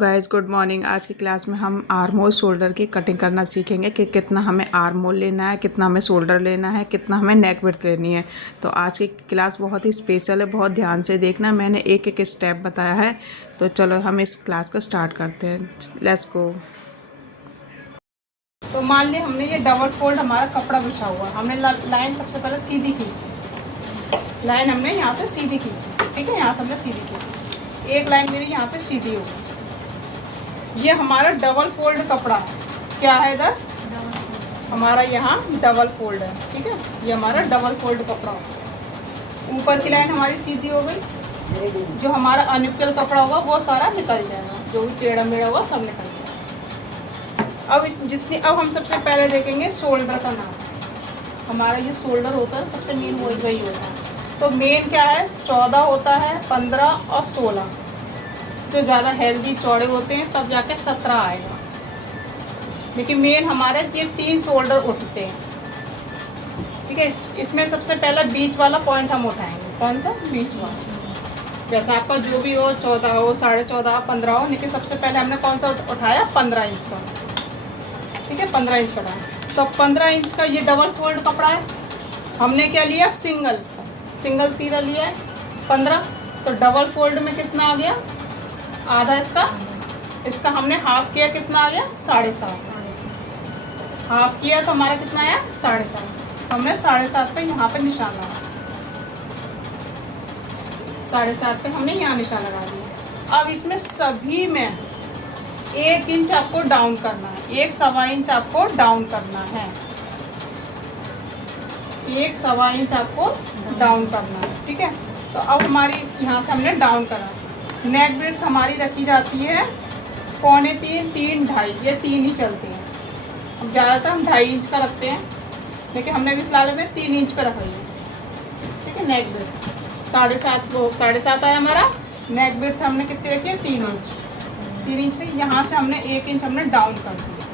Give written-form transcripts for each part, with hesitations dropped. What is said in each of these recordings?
Guys, good morning. आज की class में हम आर्म होल शोल्डर की कटिंग करना सीखेंगे कि कितना हमें आर्म होल लेना है, कितना हमें शोल्डर लेना है, कितना हमें नेक विड्थ लेनी है। तो आज की क्लास बहुत ही स्पेशल है, बहुत ध्यान से देखना। मैंने एक एक स्टेप बताया है। तो चलो हम इस क्लास को स्टार्ट करते हैं। Let's go. तो मान लिया हमने ये डबल फोल्ड हमारा कपड़ा बिछा हुआ है। हमने लाइन सबसे पहले सीधी खींची, लाइन हमने यहाँ से सीधी खींची, ठीक है। यहाँ से हमने सीधी खींची, एक लाइन मेरी यहाँ पे सीधी हो गई। ये हमारा डबल फोल्ड कपड़ा है। क्या है इधर? हमारा यहाँ डबल फोल्ड है, ठीक है। ये हमारा डबल फोल्ड कपड़ा होगा। ऊपर की लाइन हमारी सीधी हो गई। जो हमारा अनइक्वल कपड़ा होगा वो सारा निकल जाएगा, जो भी टेढ़ा मेढ़ा होगा सब निकल जाएगा। अब हम सबसे पहले देखेंगे शोल्डर का नाप। हमारा ये शोल्डर होता है, सबसे मेन वही होता है। तो मेन क्या है? 14 होता है, 15 और 16। जो ज़्यादा हेल्दी चौड़े होते हैं तब जाके 17 आएगा। लेकिन मेन हमारे ये 3 शोल्डर उठते हैं, ठीक है। इसमें सबसे पहला बीच वाला पॉइंट हम उठाएंगे। कौन सा? बीच वाला। जैसा आपका जो भी हो, 14 हो, 14.5, 15 हो, लेकिन सबसे पहले हमने कौन सा उठाया? 15 इंच का, ठीक है। 15 इंच का उठाया। तो 15 इंच का ये डबल फोल्ड कपड़ा है। हमने क्या लिया? सिंगल तीरा लिया है 15। तो डबल फोल्ड में कितना आ गया? आधा। इसका हमने हाफ किया, कितना आ गया? 7.5। हाफ किया तो हमारा कितना आया? 7.5। हमने 7.5 पे यहाँ पे निशान लगा, 7.5 पे हमने यहाँ निशान लगा दिया। अब इसमें सभी में 1 इंच आपको डाउन करना है, 1 सवा इंच आपको डाउन करना है, 1 सवा इंच आपको डाउन करना है, ठीक है। तो अब हमारी यहाँ से हमने डाउन करा। नेक विड्थ हमारी रखी जाती है 2.25, 3, 2.5। ये 3 ही चलते हैं। अब ज़्यादातर हम 2.5 इंच का रखते हैं, लेकिन हमने भी फिलहाल में 3 इंच पे रखा है, ठीक है। नेक विड्थ 7.5 आया हमारा। नेक विड्थ हमने कितनी रखी है? 3 इंच। 3 इंच नहीं, यहाँ से हमने 1 इंच हमने डाउन कर दिया।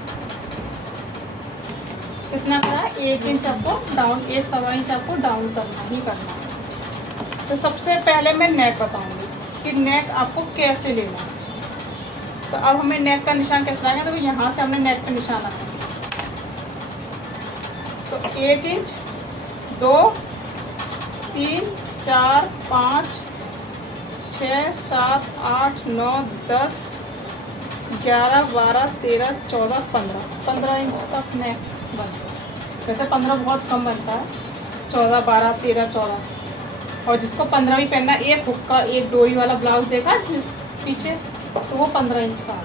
कितना करा है? 1 इंच आपको डाउन, 1 सवा इंच आपको डाउन करना ही करना है। तो सबसे पहले मैं नेक बताऊँगी कि नेक आपको कैसे लेना है। तो अब हमें नेक का निशान कैसे लगाएंगे? तो यहाँ से हमने नेक का निशान लगाएंगे। तो 1 इंच, 2, 3, 4, 5, 6, 7, 8, 9, 10, 11, 12, 13, 14, 15 इंच तक नेक बनता है। वैसे 15 बहुत कम बनता है। 14, 12, 13, 14। और जिसको 15 भी पहनना है, एक हुक्का, एक डोरी वाला ब्लाउज देखा पीछे, तो वो 15 इंच का है,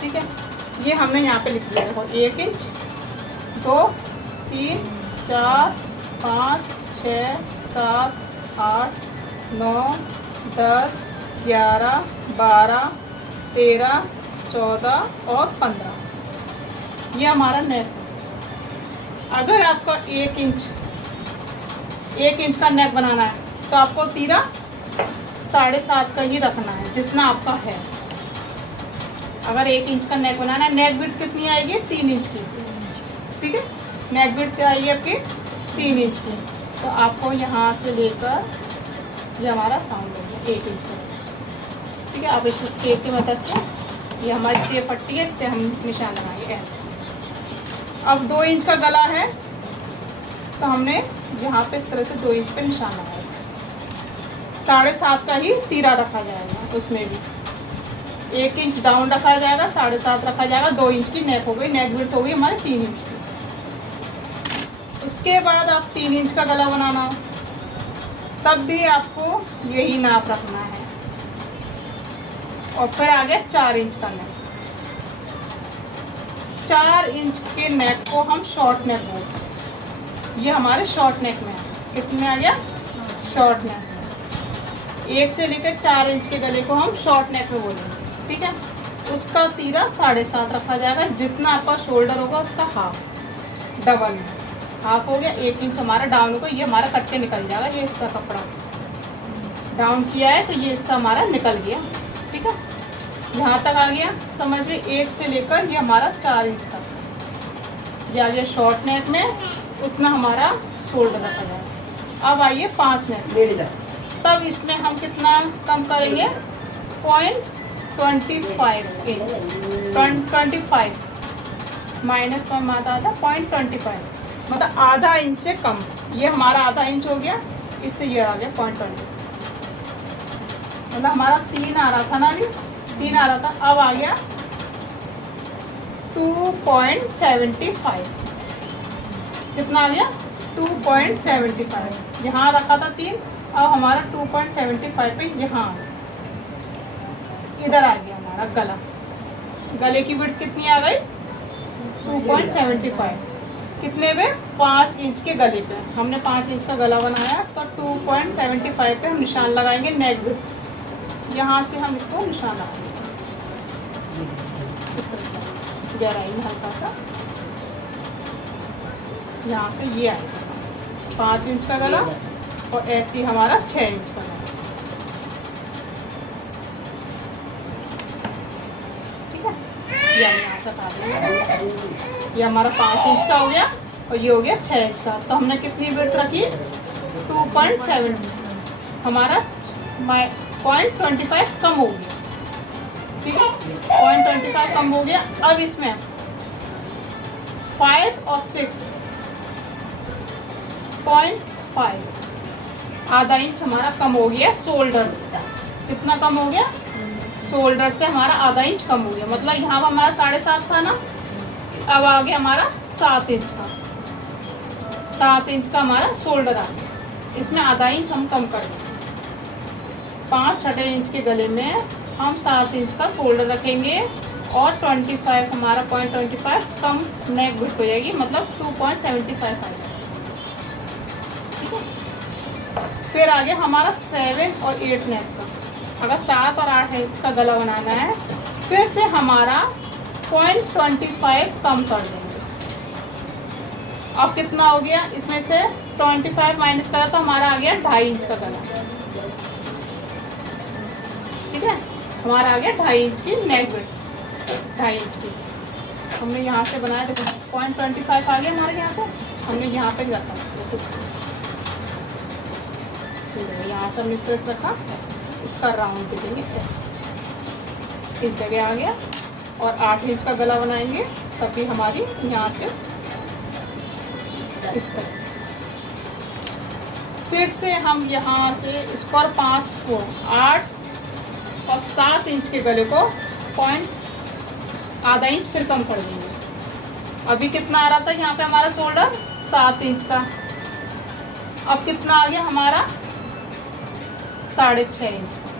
ठीक है। ये हमने यहाँ पे लिख दिया। देखो 1 इंच, 2, 3, 4, 5, 6, 7, 8, 9, 10, 11, 12, 13, 14 और 15। ये हमारा नेक है। अगर आपका 1 इंच का नेक बनाना है तो आपको तीरा 7.5 का ही रखना है, जितना आपका है। अगर 1 इंच का नेक बनाना है, नेक विड्थ कितनी आएगी? 3 इंच की, ठीक है। नेक विड्थ आएगी आपकी 3 इंच की। तो आपको यहाँ से लेकर ये हमारा राउंड हो गया 1 इंच का, ठीक है। आप इस स्केल की मदद से, ये हमारी सेब पट्टी है, इससे हम निशान लगाएंगे ऐसे। अब 2 इंच का गला है, तो हमने यहाँ पे इस तरह से 2 इंच पे निशान लगाया। 7.5 का ही तीरा रखा जाएगा। उसमें भी 1 इंच डाउन रखा जाएगा, 7.5 रखा जाएगा। 2 इंच की नेक हो गई, नेक विड्थ हो गई हमारे 3 इंच की। उसके बाद आप 3 इंच का गला बनाना हो, तब भी आपको यही नाप रखना है। और फिर आगे 4 इंच का नेक। 4 इंच के नेक को हम शॉर्ट नेक बोलते हैं। ये हमारे शॉर्ट नेक में है। कितने आ गया? शॉर्ट नेक। 1 से लेकर 4 इंच के गले को हम शॉर्ट नेक में बोलेंगे, ठीक है। उसका तीरा 7.5 रखा जाएगा। जितना आपका शोल्डर होगा उसका हाफ, डबल में हाफ हो गया। 1 इंच हमारा डाउन होगा, ये हमारा कट के निकल जाएगा। ये हिस्सा कपड़ा डाउन किया है तो ये हिस्सा हमारा निकल गया, ठीक है। यहाँ तक आ गया समझ में। 1 से लेकर ये हमारा 4 इंच तक ये आ गया शॉर्ट नेक में। उतना हमारा शोल्डर रखा जाएगा। अब आइए 5 नेक। तब इसमें हम कितना कम करेंगे? 25 इंच, 25 माइनस 1 आता था 0.25, मतलब आधा इंच से कम। ये हमारा आधा इंच हो गया, इससे ये आ गया 0.20, मतलब हमारा 3 आ रहा था ना, अभी 3 आ रहा था, अब आ गया 2.75। कितना आ गया 2.75। यहाँ रखा था 3, अब हमारा 2.75 पे यहाँ इधर आ गया हमारा गला। गले की विड्थ कितनी आ गई 2.75। कितने पे 5 इंच के गले पे हमने 5 इंच का गला बनाया, तो 2.75 पे हम निशान लगाएंगे नेक विड्थ। यहाँ से हम इसको निशान लगाएंगे इस तरह से, गहराई में हल्का सा, यहाँ से ये आएगा 5 इंच का गला, और ऐसे ही हमारा 6 इंच का गला। ठीक है, ये हम यहाँ से काट लेंगे। ये हमारा 5 इंच का हो गया, और ये हो गया 6 इंच का। तो हमने कितनी विड्थ रखी 2.7, हमारा 0.25 कम हो गया। ठीक है, 0.25 कम हो गया। अब इसमें 5 और 6.5, आधा इंच हमारा कम हो गया शोल्डर से। कितना कम हो गया शोल्डर से हमारा आधा इंच कम हो गया, मतलब यहाँ पर हमारा 7.5 था ना, अब आ गया हमारा 7 इंच का। 7 इंच का हमारा शोल्डर आ गया, इसमें आधा इंच हम कम कर देंगे। 5/6 इंच के गले में हम 7 इंच का शोल्डर रखेंगे, और 25 हमारा 0.25 कम नेक विड्थ हो जाएगी, मतलब 2.75 आ जाएगा। ठीक है, फिर आगे हमारा 7 और 8 नेक का। अगर 7 और 8 इंच का गला बनाना है, फिर से हमारा 0.25 कम कर देंगे। अब कितना हो गया, इसमें से 25 माइनस करा तो हमारा आ गया 2.5 इंच का गला। ठीक है, हमारा आ गया 2.5 इंच की नेक विड्थ, 2.5 इंच की। हमने यहाँ से बनाया, देखो 0.25 आ गया हमारे यहाँ पे, हमने यहाँ पे रखा यहाँ से हमने इस तरह से रखा, इसका राउंड दे देंगे ऐसे, इस जगह आ गया। और 8 इंच का गला बनाएंगे, तभी हमारी यहाँ से इस तरह से। फिर से हम यहाँ से इसको और 8 और 7 इंच के गले को आधा इंच फिर कम कर देंगे। अभी कितना आ रहा था यहाँ पे हमारा शोल्डर 7 इंच का, अब कितना आ गया हमारा 6.5 इंच का।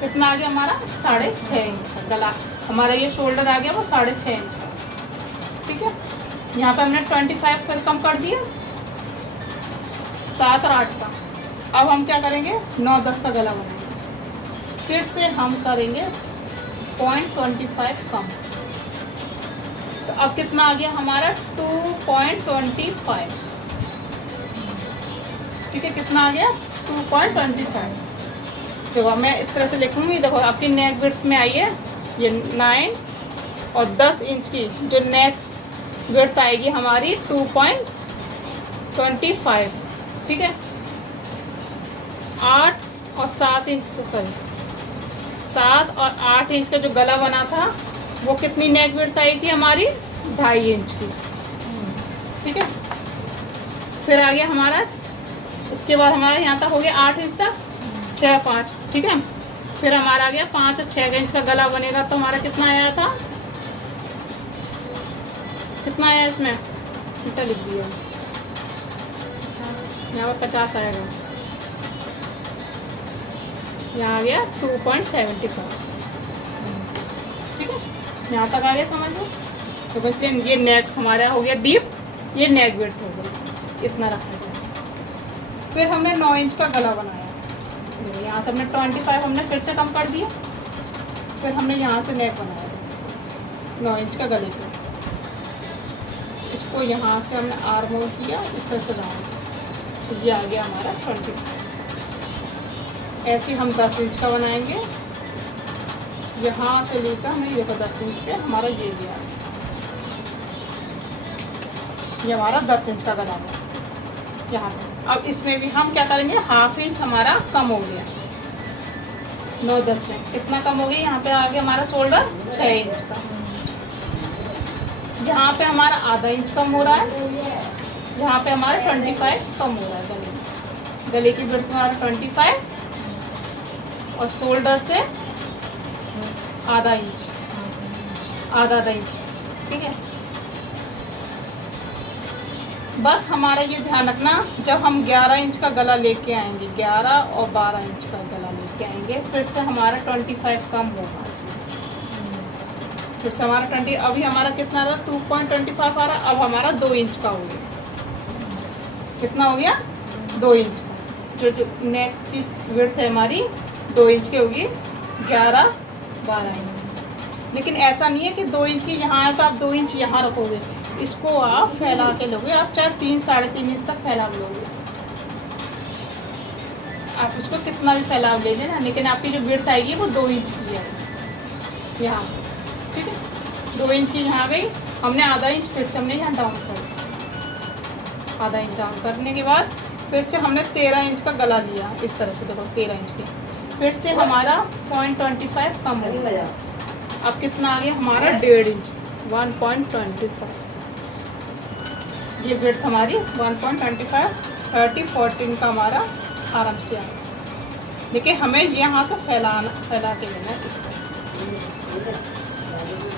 कितना आ गया हमारा 6.5 इंच का गला, हमारा ये शोल्डर आ गया वो 6.5 इंच का। ठीक है, यहाँ पे हमने 25 फिर कम कर दिया, 7 और 8 का। अब हम क्या करेंगे 9-10 का गला बनाएंगे, फिर से हम करेंगे 0.25 कम। तो अब कितना आ गया हमारा 2.25। ठीक है, कितना आ गया 2.25। देखो मैं इस तरह से लिखूंगी, देखो आपकी नेक विड्थ में आई है ये 9 और 10 इंच की जो नेक विड्थ आएगी हमारी 2.25। ठीक है, 8 और 7 इंच, सॉरी 7 और 8 इंच का जो गला बना था वो कितनी नेक विड्थ आई थी हमारी 2.5 इंच की। ठीक है, फिर आ गया हमारा, इसके बाद हमारा यहाँ तक हो गया 8 इंच तक, 6 5। ठीक है, फिर हमारा आ गया 5 और 6 इंच का गला बनेगा, तो हमारा कितना आया था, कितना आया इसमें कितना लिख दिया, यहाँ पर 50 आएगा, यहाँ आ गया 2.75। ठीक है, यहाँ तक आ गया समझ लो। तो बस ये नेक हमारा हो गया डीप, ये नेक विड्थ हो गया, इतना रखना चाहिए। फिर हमने 9 इंच का गला बनाया, यहाँ से हमने 25 हमने फिर से कम कर दिया, फिर हमने यहाँ से नेक बनाया 9 इंच का गले पे। इसको यहाँ से हमने आर्म होल किया, इस तरह से राउंड, तो ये आ गया हमारा 25। ऐसे हम 10 इंच का बनाएंगे, यहाँ से लेकर हमें देखो 10 इंच पे हमारा ये गया, ये हमारा 10 इंच का गला हुआ यहाँ पे। अब इसमें भी हम क्या करेंगे, ½ इंच हमारा कम हो गया, 9-10 में कितना कम हो गया, यहाँ पे आ गया हमारा शोल्डर 6 इंच का। यहाँ पे हमारा आधा इंच कम हो रहा है, यहाँ पे हमारा 25 कम हो रहा है गले में। गले की विड्थ हमारा 25 और शोल्डर से आधा इंच, आधा इंच, ठीक है। बस हमारा ये ध्यान रखना, जब हम 11 इंच का गला लेके आएंगे, 11 और 12 इंच का गला लेके आएंगे, फिर से हमारा 25 कम होगा इसमें। फिर से हमारा 20, अभी हमारा कितना रहा, 2.25 आ रहा, अब हमारा 2 इंच का हो गया। कितना हो गया, 2 इंच का। जो नेक की विड्थ है हमारी 2 इंच की होगी, 11-12 इंच। लेकिन ऐसा नहीं है कि 2 इंच की यहाँ है तो आप 2 इंच यहाँ रखोगे, इसको आप फैला के लोगे, आप चाहे 3-3.5 इंच तक फैलाव लोगे, आप उसको कितना भी फैलाव ले लेना, लेकिन आपकी जो विड्थ आएगी वो 2 इंच की है यहाँ, ठीक है। 2 इंच की यहाँ गई, हमने आधा इंच फिर से हमने यहाँ डाउन कर दिया। आधा इंच डाउन करने के बाद फिर से हमने 13 इंच का गला लिया, इस तरह से देखो 13 इंच की, फिर से हमारा 0.25 कम हो गया। अब कितना आ गया हमारा 1.5 इंच, 1.25। ये विड्थ हमारी 1.25, 30-14 का हमारा आराम से आ। लेकिन हमें यहाँ से फैला के लेना है इस तरह।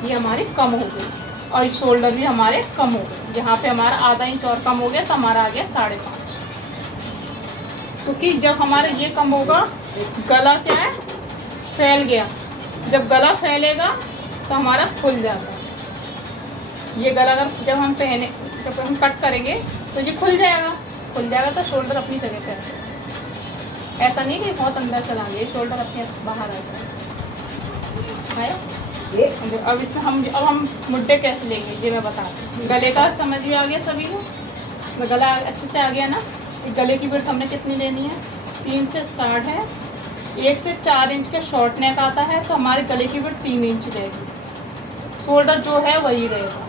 ये हमारी कम हो गई और शोल्डर भी हमारे कम हो गए। यहाँ पे हमारा आधा इंच और कम हो गया तो हमारा आ गया 5.5। क्योंकि जब हमारे ये कम होगा, गला क्या है, फैल गया। जब गला फैलेगा तो हमारा खुल जाता है। ये गला अगर जब हम कट करेंगे तो ये खुल जाएगा तो शोल्डर अपनी जगह पे आएगा। ऐसा नहीं कि बहुत अंदर चला गया, शोल्डर अपने बाहर आ जाएगा। अब इसमें हम मुड्डे कैसे लेंगे ये मैं बता दूँ। गले का समझ में आ गया सभी को, तो गला अच्छे से आ गया ना। गले की विड्थ हमने कितनी लेनी है, 3 से स्टार्ट है, 1 से 4 इंच का शॉर्ट नेक आता है तो हमारे गले की विड्थ 3 इंच रहेगी। शोल्डर जो है वही रहेगा,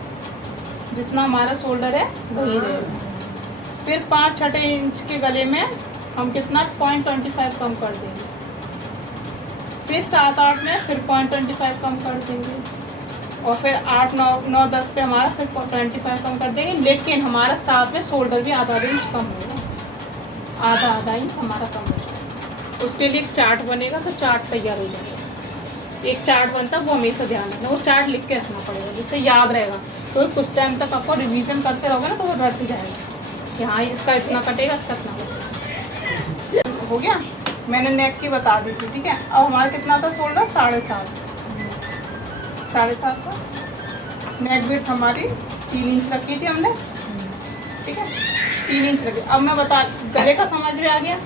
जितना हमारा शोल्डर है वही रहेगा। फिर 5-6 इंच के गले में हम कितना 0.25 कम कर देंगे। फिर 7-8 में फिर 0.25 कम कर देंगे और फिर 8-9-10 पे हमारा फिर 25 कम कर देंगे। लेकिन हमारा 7 में शोल्डर भी आधा इंच कम होगा, आधा इंच हमारा कम हो जाएगा। उसके लिए एक चार्ट बनेगा तो चार्ट तैयार हो जाएगा। एक चार्ट बनता है वो हमेशा ध्यान रखना, वो चार्ट लिख के रखना पड़ेगा जिससे याद रहेगा। तो कुछ टाइम तक आपको रिवीजन करते रहोगे ना तो वो रट जाएगा कि हाँ इसका इतना कटेगा, इसका इतना कटेगा। हो गया, मैंने नेक की बता दी थी, ठीक है। अब हमारा कितना था शोल्डर, 7.5 का। नेक विड्थ हमारी 3 इंच रखी थी हमने, ठीक है, 3 इंच रखी। अब मैं बता, गले का समझ में आ गया,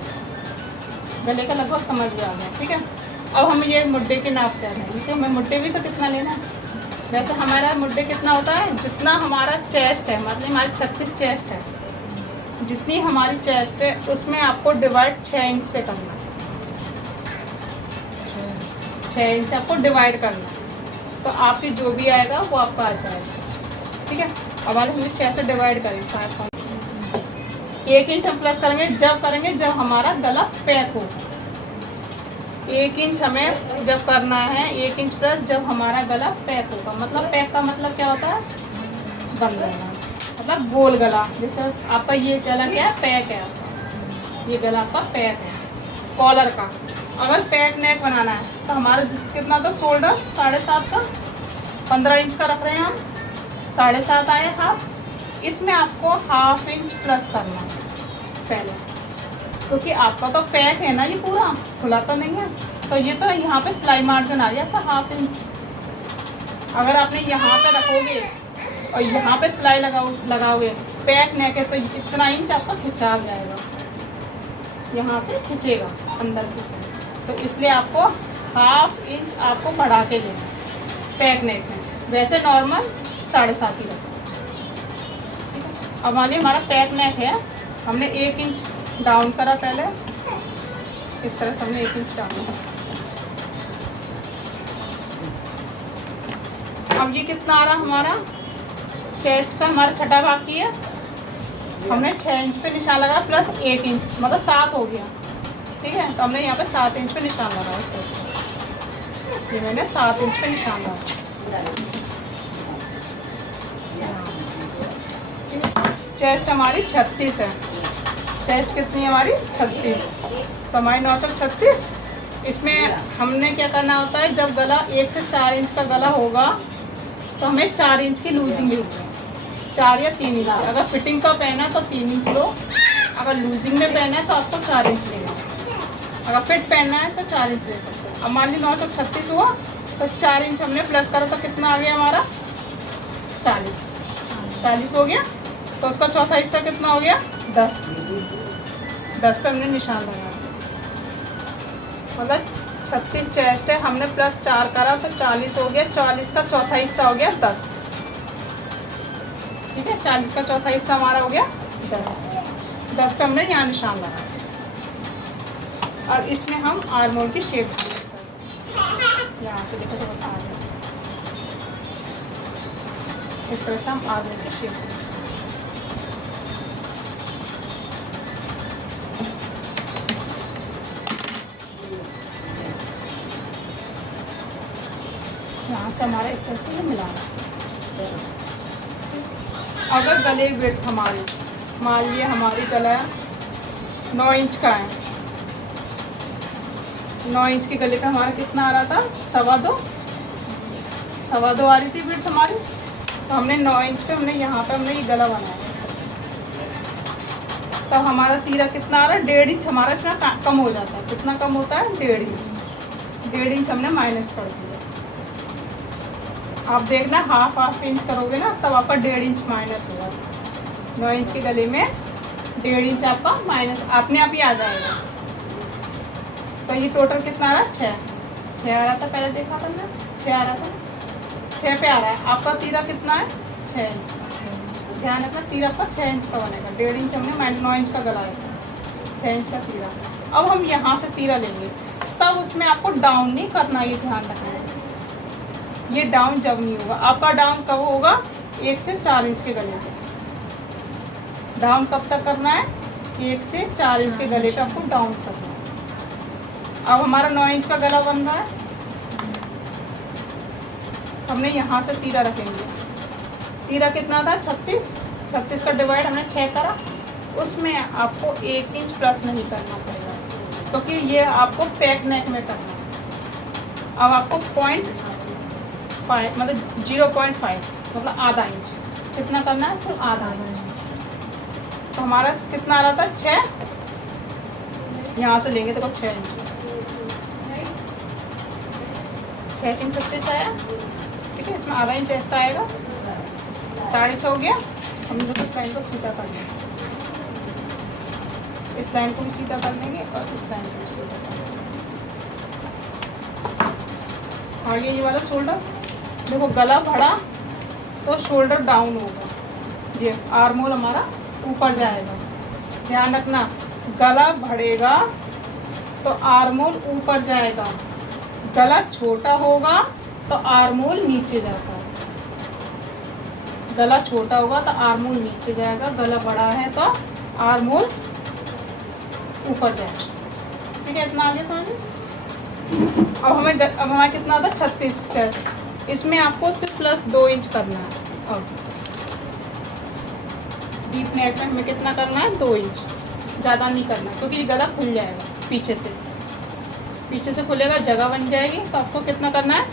गले का लगभग समझ में आ गया, ठीक है। अब हम ये मुड्डे के नाप कर रहे हैं, ठीक है। मैं मुड्डे भी तो कितना लेना है, वैसे हमारा मुड्डे कितना होता है, जितना हमारा चेस्ट है, मतलब हमारी 36 चेस्ट है, जितनी हमारी चेस्ट है उसमें आपको डिवाइड 6 इंच से करना है। 6 इंच से आपको डिवाइड करना है तो आपकी जो भी आएगा वो आपका आ जाएगा, ठीक है। अब हमने 6 से डिवाइड करें 1 इंच हम प्लस करेंगे जब हमारा गला पैक होगा। 1 इंच हमें जब करना है, 1 इंच प्लस जब हमारा गला पैक होगा। मतलब पैक का मतलब क्या होता है, बंद रहना, मतलब गोल गला। जैसे आपका ये गला क्या है, पैक है आपका, ये गला आपका पैक है कॉलर का। अगर पैक नेक बनाना है तो हमारा कितना था शोल्डर, 7.5 का, 15 इंच का रख रहे हैं हम, 7.5 आए हाफ। इसमें आपको ½ इंच प्लस करना है पहले, क्योंकि आपका तो पैक है ना, ये पूरा खुला तो नहीं है। तो ये तो यहाँ पे सिलाई मार्जिन आ गया था ½ इंच। अगर आपने यहाँ पे रखोगे और यहाँ पे सिलाई लगाओगे, पैक नेक है तो इतना इंच आपका खिंचा जाएगा, यहाँ से खिंचेगा अंदर की से। तो इसलिए आपको ½ इंच आपको बढ़ा के लेना पैक नेक में। वैसे नॉर्मल 7.5 ही रखो, ठीक है। अब मान लीजिए हमारा पैक नेक है, हमने 1 इंच डाउन करा पहले, इस तरह से हमने 1 इंच डाउन करा। अब ये कितना आ रहा हमारा चेस्ट का, हमारा 6ठा भाग की है, हमने 6 इंच पे निशान लगाया प्लस 1 इंच, मतलब 7 हो गया, ठीक है। तो हमने यहाँ पे 7 इंच पे निशान लगाया इस तरह से। ये मैंने 7 इंच पे निशान डाला। चेस्ट हमारी 36 है, चेस्ट कितनी है हमारी 36, तो हमारी 9 चौक 36। इसमें हमने क्या करना होता है, जब गला 1 से 4 इंच का गला होगा तो हमें 4 इंच की लूजिंग लेनी है, 4 या 3 इंच की। अगर फिटिंग का पहना है तो 3 इंच लो, अगर लूजिंग में पहना है तो आपको 4 इंच लेना है। अगर फिट पहनना है तो 4 इंच ले सकते हो। अब मान ली 9 चौक 36 हुआ तो 4 इंच हमने प्लस करा तो कितना आ गया हमारा 40 हो गया। तो उसका चौथा हिस्सा कितना हो गया 10 पे हमने निशान लगाया, मतलब 36 चेस्ट है, हमने प्लस 4 करा तो 40 हो गया। 40 का चौथा हिस्सा हो गया 10, ठीक है। 40 का चौथा हिस्सा हमारा हो गया 10 पे हमने यहाँ निशान लगाया। और इसमें हम आर्मोल की शेप यहाँ से देखो तो बता रहे, इस तरह से हम आर्मोल की शेप यहाँ से हमारा इस तरह से मिलाना। अगर गले विड्थ हमारी मान लिए हमारी गला 9 इंच का है, 9 इंच के गले का हमारा कितना आ रहा था 2.25 आ रही थी विड्थ हमारी। तो हमने 9 इंच पे हमने यहाँ पे हमने ये गला बनाया इस तरह से। तो हमारा तीरा कितना आ रहा है 1.5 इंच हमारा इसमें कम हो जाता है। कितना कम होता है 1.5 इंच हमने माइनस कर दिया। आप देखना हाफ इंच करोगे ना तब आपका 1.5 इंच माइनस होगा। 9 इंच के गले में 1.5 इंच आपका माइनस अपने आप ही आ जाएगा। तो ये टोटल कितना आ रहा है 6 आ रहा था, पहले देखा था मैं 6 आ रहा था, 6 पे आ रहा है। आपका तीरा कितना है 6 इंच। ध्यान रखना तीरा आपका 6 इंच का बनेगा। 1.5 इंच हमने 9 इंच का गला है, 6 इंच का तीरा। अब हम यहाँ से तीरा लेंगे तब उसमें आपको डाउन नहीं करना, ये ध्यान रखना है। ये डाउन जब नहीं होगा, आपका डाउन कब होगा 1 से 4 इंच के गले पे। डाउन कब तक करना है 1 से 4 इंच के गले पे आपको डाउन करना है। अब हमारा 9 इंच का गला बन रहा है, हमने यहाँ से तीरा रखेंगे। तीरा कितना था 36 का डिवाइड हमने 6 करा, उसमें आपको 1 इंच प्लस नहीं करना पड़ेगा क्योंकि ये आपको पैक नेक में करना है। अब आपको 0.5 मतलब 0.5 मतलब आधा इंच कितना करना है, सिर्फ आधा इंच। तो हमारा कितना आ रहा था 6, यहाँ से लेंगे तो 6 इंच, 6 इंच 36 आया, ठीक है। इसमें आधा इंच एक्स्ट्रा आएगा, 6.5 हो गया। हम लोग इस लाइन को सीधा कर लेंगे, इस लाइन को भी सीधा कर लेंगे और इस लाइन को भी सीधा कर लेंगे। आगे ये वाला शोल्डर देखो, गला बढ़ा तो शोल्डर डाउन होगा, ये आर्मोल हमारा ऊपर जाएगा। ध्यान रखना गला बढ़ेगा तो आर्मोल ऊपर जाएगा, गला छोटा होगा तो आर्मोल नीचे जाता है। गला छोटा होगा तो आर्मोल नीचे जाएगा, गला बड़ा है तो आर्मोल ऊपर जाएगा, ठीक है। इतना आगे समझे। अब हमारा कितना था 36 चेस्ट, इसमें आपको सिर्फ प्लस 2 इंच करना है। और डीप नेक में हमें कितना करना है 2 इंच, ज़्यादा नहीं करना क्योंकि गला खुल जाएगा पीछे से खुलेगा, जगह बन जाएगी। तो आपको कितना करना है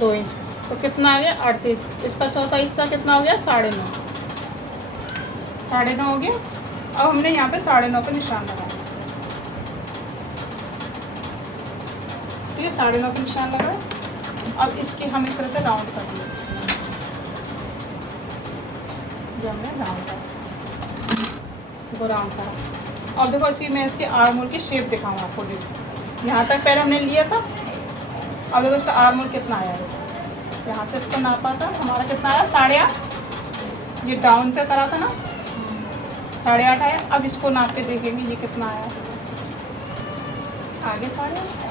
2 इंच। तो कितना आ गया 38। इसका चौथा हिस्सा कितना हो गया 9.5 हो गया। अब हमने यहाँ पे 9.5 पे निशान लगाया, ठीक है। 9.5 पे निशान लगाया। अब इसके हम इस तरह से राउंड कर लेंगे, जो हमने राउंड करा वो राउंड करा। अब देखो इसकी मैं इसके आर्मोल की शेप दिखाऊंगा आपको। देखो यहाँ तक पहले हमने लिया था, अब देखो इसका आर्मोल कितना आया। यहाँ से इसका नापा था हमारा कितना आया 8.5। ये डाउन पे करा था ना 8.5 आया। अब इसको नाप के देखेंगे ये कितना आया आगे 8.5।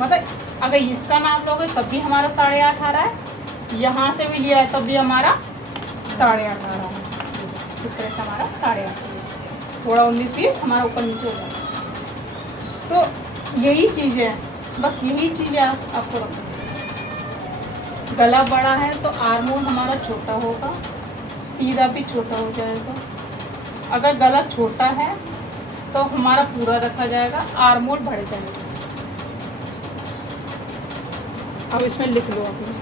मतलब अगर इसका नाप लोगे तब भी हमारा 8.5 आ रहा है, यहाँ से भी लिया है तब भी हमारा 8.5 आ रहा है। इस तरह से हमारा 8.5, थोड़ा 19-20 हमारा ऊपर नीचे हो जाएगा। तो यही चीज़ है बस यही चीज़ आपको रखना। गला बड़ा है तो आर्म होल हमारा छोटा होगा, तीरा भी छोटा हो जाएगा। अगर गला छोटा है तो हमारा पूरा रखा जाएगा, आर्म होल बढ़ जाएगा। अब इसमें लिख लो अपने